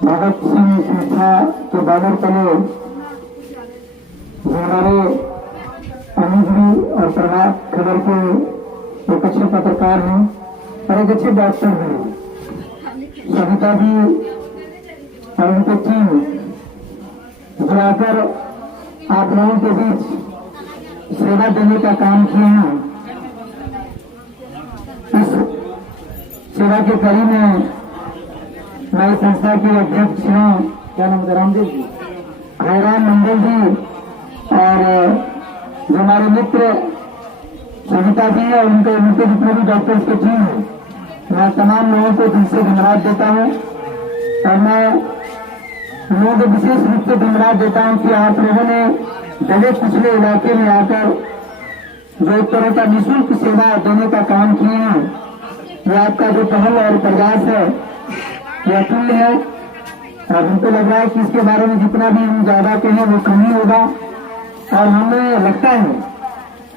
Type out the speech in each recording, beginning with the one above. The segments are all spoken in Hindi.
भगत सिंह संस्था के बैनर तले जो हमारे अनुभवी और प्रभात खबर के एक अच्छे पत्रकार हैं और एक अच्छे डॉक्टर हैं, सविता जी और उनके टीम जो आकर आप लोगों के बीच सेवा देने का काम किए हैं। इस सेवा के कड़ी में हमारी संस्था के अध्यक्ष हैं, क्या नाम है, रामदेव जी, हरिराम मंडल जी, और जो हमारे मित्र सविता जी है, उनके जितने भी डॉक्टर्स की टीम है, मैं तमाम लोगों को दिल से धन्यवाद देता हूँ। और मैं लोगों को विशेष रूप से धन्यवाद देता हूँ कि आप लोगों ने दलित पिछले इलाके में आकर जो एक तरह का निःशुल्क सेवा देने का काम किए हैं, ये आपका जो पहल और प्रयास है ये अतुल्य है। और हमको लग रहा है कि इसके बारे में जितना भी हम ज्यादा कहें वो कम ही होगा। और हमें लगता है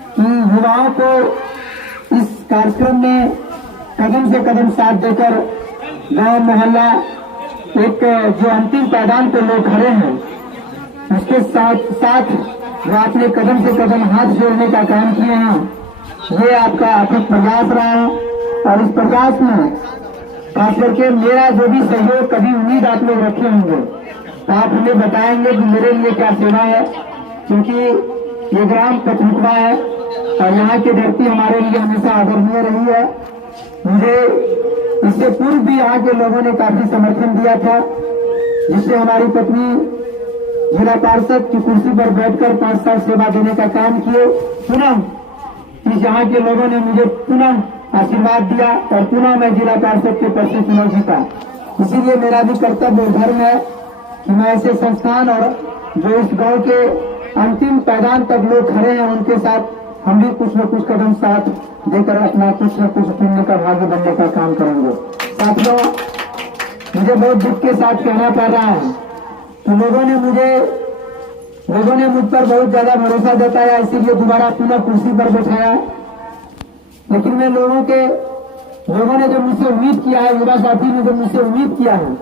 कि युवाओं को इस कार्यक्रम में कदम से कदम साथ देकर गांव मोहल्ला एक जो अंतिम पायदान पे लोग खड़े हैं उसके साथ साथ जो आपने कदम से कदम हाथ जोड़ने का काम किए हैं, ये आपका अथक प्रयास रहा है। और इस प्रयास में खास करके मेरा जो भी सहयोग, कभी उम्मीद आप लोग रखे होंगे, आप हमें बताएंगे कि मेरे लिए क्या सेवा है, क्योंकि ये ग्राम पचमुखवा है और यहाँ की धरती हमारे लिए हमेशा आदरणीय रही है। मुझे इससे पूर्व भी यहाँ के लोगों ने काफी समर्थन दिया था, जिससे हमारी पत्नी जिला पार्षद की कुर्सी पर बैठकर 5 साल सेवा देने का काम किए। पुनः इस यहाँ के लोगों ने मुझे पुनः आशीर्वाद दिया और पुनः मैं जिला पार्षद के पद से चुनाव जीता। इसीलिए मेरा भी कर्तव्य और धर्म है कि मैं ऐसे संस्थान और जो इस गांव के अंतिम पायदान तक लोग खड़े हैं उनके साथ हम भी कुछ न कुछ कदम साथ देकर अपना कुछ न कुछ पुण्य का भाग्य बनने का काम करेंगे। साथियों, मुझे बहुत दुख के साथ कहना पड़ रहा है कि लोगों ने मुझ पर बहुत ज्यादा भरोसा जताया, इसीलिए दोबारा पुनः कुर्सी पर बैठाया। लेकिन मैं लोगों ने जो मुझसे उम्मीद किया है, युवा साथी ने जो मुझसे उम्मीद किया है,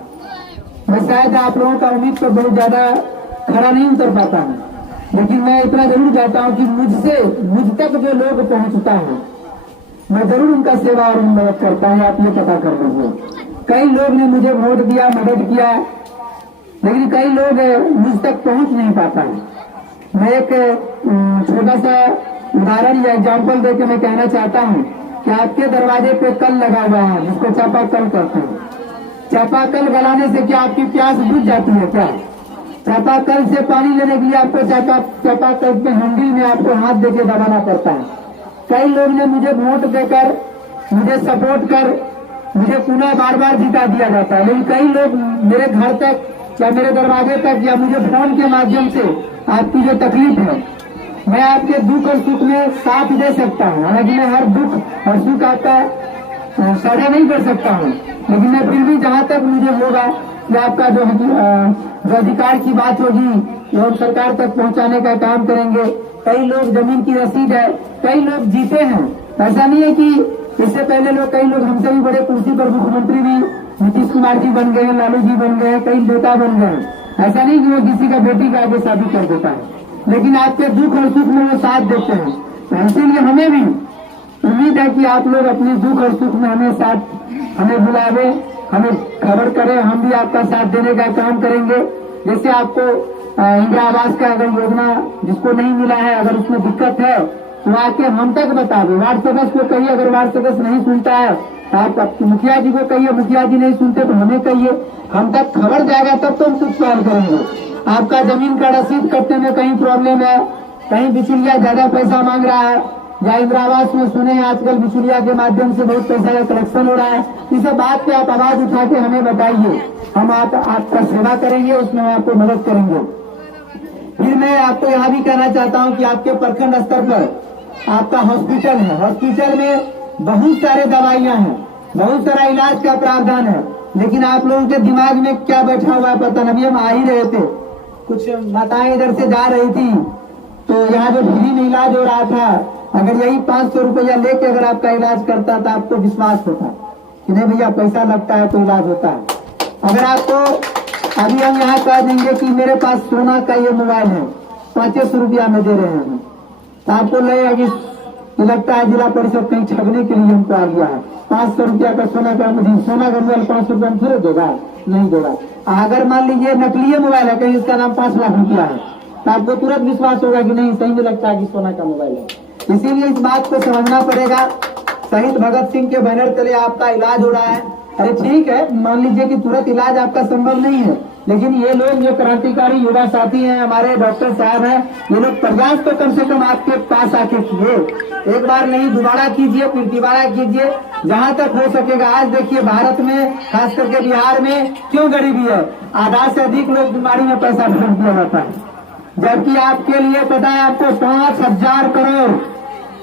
मैं शायद आप लोगों का उम्मीद पर बहुत ज्यादा खरा नहीं उतर पाता हूँ। लेकिन मैं इतना जरूर चाहता हूँ कि मुझ तक जो लोग पहुंचता है, मैं जरूर उनका सेवा और मदद करता हूँ। आप ये पता कर लीजिए, कई लोग ने मुझे वोट दिया, मदद किया, लेकिन कई लोग मुझ तक पहुंच नहीं पाता है। मैं एक छोटा सा उदाहरण या एग्जाम्पल देकर मैं कहना चाहता हूँ कि आपके दरवाजे पे कल लगा हुआ है, जिसको चापाकल कहते हैं। चापाकल गलाने से क्या आपकी प्यास बुझ जाती है क्या? चापाकल से पानी लेने के लिए आपको चापाकल के हैंडल में आपको हाथ देके दबाना पड़ता है। कई लोग ने मुझे वोट देकर, मुझे सपोर्ट कर, मुझे पुनः बार बार जिता दिया जाता है। लेकिन कई लोग मेरे घर तक या मेरे दरवाजे तक या मुझे फोन के माध्यम से आपकी जो तकलीफ है, मैं आपके दुख और सुख में साथ दे सकता हूँ। हालांकि मैं हर दुख और सुख आपका साझा नहीं कर सकता हूँ, लेकिन मैं फिर भी जहाँ तक मुझे होगा कि आपका जो अधिकार की बात होगी वो हम सरकार तक पहुँचाने का काम करेंगे। कई लोग जमीन की रसीद है, कई लोग जीते हैं। ऐसा नहीं है कि इससे पहले कई लोग हमसे भी बड़े कुर्सी पर मुख्यमंत्री भी नीतीश कुमार जी बन गए, लालू जी बन गए, कई नेता बन गए। ऐसा नहीं कि वो किसी का बेटी का आगे शादी कर देता है, लेकिन आपके दुख और सुख में वो साथ देते हैं। तो इसीलिए हमें भी उम्मीद है कि आप लोग अपने दुख और सुख में हमें बुलावे, हमें खबर करें, हम भी आपका साथ देने का काम करेंगे। जैसे आपको इंदिरा आवास का अगर योजना जिसको नहीं मिला है, अगर उसमें दिक्कत है तो आके हम तक बता दो। वार्ड सदस्य को कहिए, अगर वार्ड सदस्य नहीं सुनता है तो आप मुखिया जी को कहिए, मुखिया जी नहीं सुनते तो हमें कहिए, हम तक खबर जाएगा तब तो हम कुछ सवाल करेंगे। आपका जमीन का रसीद कटने में कहीं प्रॉब्लम है, कहीं बिचौलिया ज्यादा पैसा मांग रहा है, या इंदिरा आवास में सुने हैं आजकल बिचौलिया के माध्यम से बहुत पैसा का कलेक्शन हो रहा है, इस बात पे आप आवाज उठा के हमें बताइए, हम आपका सेवा करेंगे, उसमें हम आपको मदद करेंगे। फिर मैं आपको यहाँ भी कहना चाहता हूँ कि आपके प्रखंड स्तर पर आपका हॉस्पिटल है, हॉस्पिटल में बहुत सारे दवाइयाँ हैं, बहुत सारा इलाज का प्रावधान है, लेकिन आप लोगों के दिमाग में क्या बैठा हुआ है पता नहीं। हम आ ही रहे थे, कुछ माताएं इधर से जा रही थी, तो यहाँ जो फ्री में इलाज हो रहा था, अगर यही 500 रुपया लेके अगर आपका इलाज करता था आपको विश्वास होता कि नहीं भैया पैसा लगता है तो इलाज होता है। अगर आपको अभी हम यहाँ कह देंगे कि मेरे पास सोना का ये मोबाइल है, 500 रुपया में दे रहे हैं, तो आपको लगेगा कि लगता है जिला परिषद कहीं ठगने के लिए हमको आ गया है। 500 रुपया का सोना का मोबाइल 500 रुपया में थोड़े देगा, नहीं देगा। अगर मान लीजिए नकली मोबाइल है, कहीं इसका नाम 5 लाख रुपया है, तो आपको तुरंत विश्वास होगा कि नहीं सही में लगता है कि सोना का मोबाइल है। इसीलिए इस बात को समझना पड़ेगा। शहीद भगत सिंह के बैनर तले आपका इलाज हो रहा है। अरे ठीक है, मान लीजिए कि तुरंत इलाज आपका संभव नहीं है, लेकिन ये लोग जो क्रांतिकारी युवा साथी हैं, हमारे डॉक्टर साहब हैं, ये लोग प्रयास तो कम से कम आपके पास आके किए। एक बार नहीं, दोबारा कीजिए, फिर तिबारा कीजिए, जहां तक हो सकेगा। आज देखिए भारत में, खास करके बिहार में क्यों गरीबी है, आधा से अधिक लोग बीमारी में पैसा भर दिया जाता है, जबकि आपके लिए पता है आपको 5000 करोड़,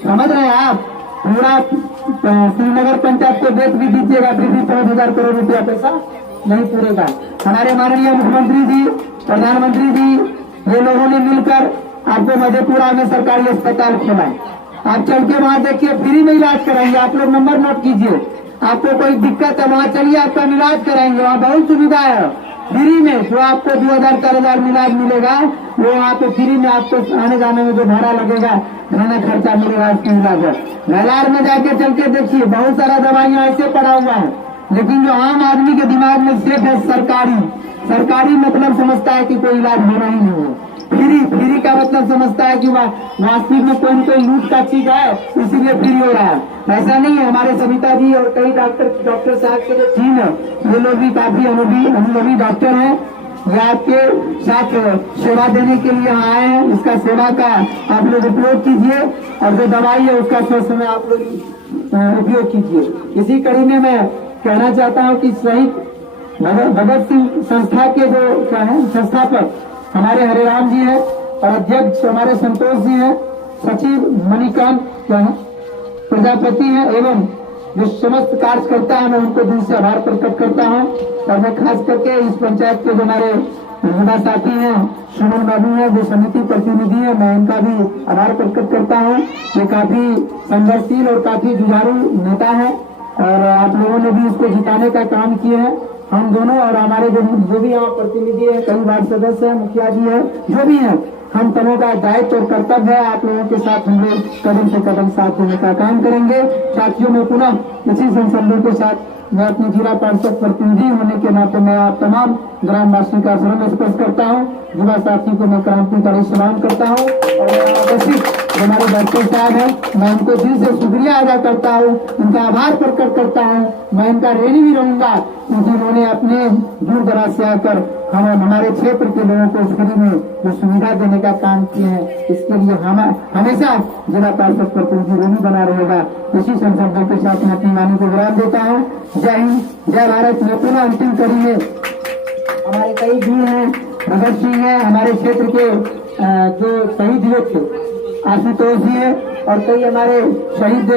समझ रहे हैं आप, पूरा श्रीनगर पंचायत को देख भी दीजिएगा, फिर भी 5000 करोड़ रुपया पैसा नहीं पूरेगा। हमारे माननीय मुख्यमंत्री जी, प्रधानमंत्री जी, ये लोगों ने मिलकर आपको मधेपुरा में सरकारी अस्पताल खोला है। आप चल के वहाँ देखिए, फ्री में इलाज कराएंगे। आप लोग नंबर नोट कीजिए, आपको कोई दिक्कत है वहाँ चलिए, आपका इलाज कराएंगे। वहाँ बहुत सुविधा है, फ्री में। जो आपको 2000-4000 में इलाज मिलेगा, वो आपको फ्री में, आपको आने जाने में जो भाड़ा लगेगा, खाना खर्चा मिलेगा, उसकी इलाज है। गलार में जाके चल के देखिए, बहुत सारा दवाइयाँ ऐसे पड़ा हुआ है, लेकिन जो आम आदमी के दिमाग में सिर्फ है सरकारी मतलब समझता है कि कोई इलाज होना ही नहीं है। फ्री का मतलब समझता है कि वास्तविक में कोई न कोई लूट का चीज है, इसीलिए फ्री हो रहा है। ऐसा नहीं है। हमारे सविता जी और कई डॉक्टर साहब के जो टीम है, ये लोग भी काफी अनुभवी डॉक्टर हैं। ये आपके साथ सेवा देने के लिए आए हैं। इसका सेवा का आप लोग उपयोग कीजिए, और जो दवाई है उसका सोच समय आप लोग उपयोग कीजिए। इसी कड़ी में मैं कहना चाहता हूँ कि शहीद भगत सिंह संस्था के जो क्या है संस्थापक हमारे हरिराम जी हैं, और अध्यक्ष हमारे संतोष जी हैं, सचिव मणिकांत क्या है प्रजापति हैं, एवं जो समस्त कार्यकर्ता है, मैं उनको दिल से आभार प्रकट करता हूँ। और मैं खास करके इस पंचायत के जो हमारे युवा साथी हैं, सुमन बाबू हैं, जो समिति प्रतिनिधि है, मैं इनका भी आभार प्रकट करता हूँ। ये काफी संघर्षशील और काफी जुझारू नेता है, और आप लोगों ने भी इसको जिताने का काम किए हैं। हम दोनों और हमारे जो भी यहाँ प्रतिनिधि है, कई वार्ड सदस्य है, मुखिया जी है, जो भी है, हम सबों का दायित्व और कर्तव्य है। आप लोगों के साथ हम लोग कदम से कदम साथ देने का काम करेंगे। साथियों में पुनः इसी संसदों के साथ मैं अपनी जिला परिषद प्रतिनिधि होने के नाते मैं आप तमाम ग्रामवासी का शरण स्पर्श करता हूँ। युवा साथी को मैं क्रांतिकारी सलाम करता हूँ, और हमारे डॉक्टर साहब हैं, मैं उनको दिल से शुक्रिया अदा करता हूँ, उनका आभार प्रकट करता हूँ। मैं इनका ऋणी भी रहूंगा, क्योंकि उन्होंने अपने दूर दराज से आकर हमारे क्षेत्र के लोगों को फ्री में जो सुविधा देने का काम किए हैं, इसके लिए हम हमेशा जिला परिषद प्रतिनिधि ऋणी बना रहेगा। इसी संसदों के साथ मैं अपनी वाणी को विराम देता हूँ। जय हिंद, जय भारत। मैं पुनः अंतिम कड़ी में हमारे कई वीर हैं, भगत सिंह है, हमारे क्षेत्र के जो शहीद हुए थे आशुतोष जी है, और कई हमारे शहीद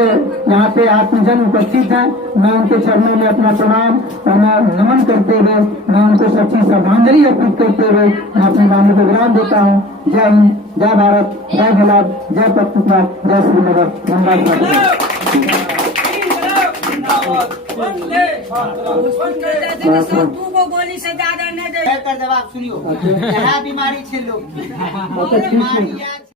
यहाँ पे आत्मजन उपस्थित हैं। मैं उनके चरणों में अपना प्रणाम और नमन करते हुए, मैं उनको सच्ची श्रद्धांजलि अर्पित करते हुए मैं अपनी वाणी को विराम देता हूँ। जय हिंद, जय भारत, जय गुलाब, जय पत्रिका, जय श्रीनगर, धन्यवाद। गोली से ज्यादा नहीं दे कर जवाब सुनियो, बीमारी छे लोग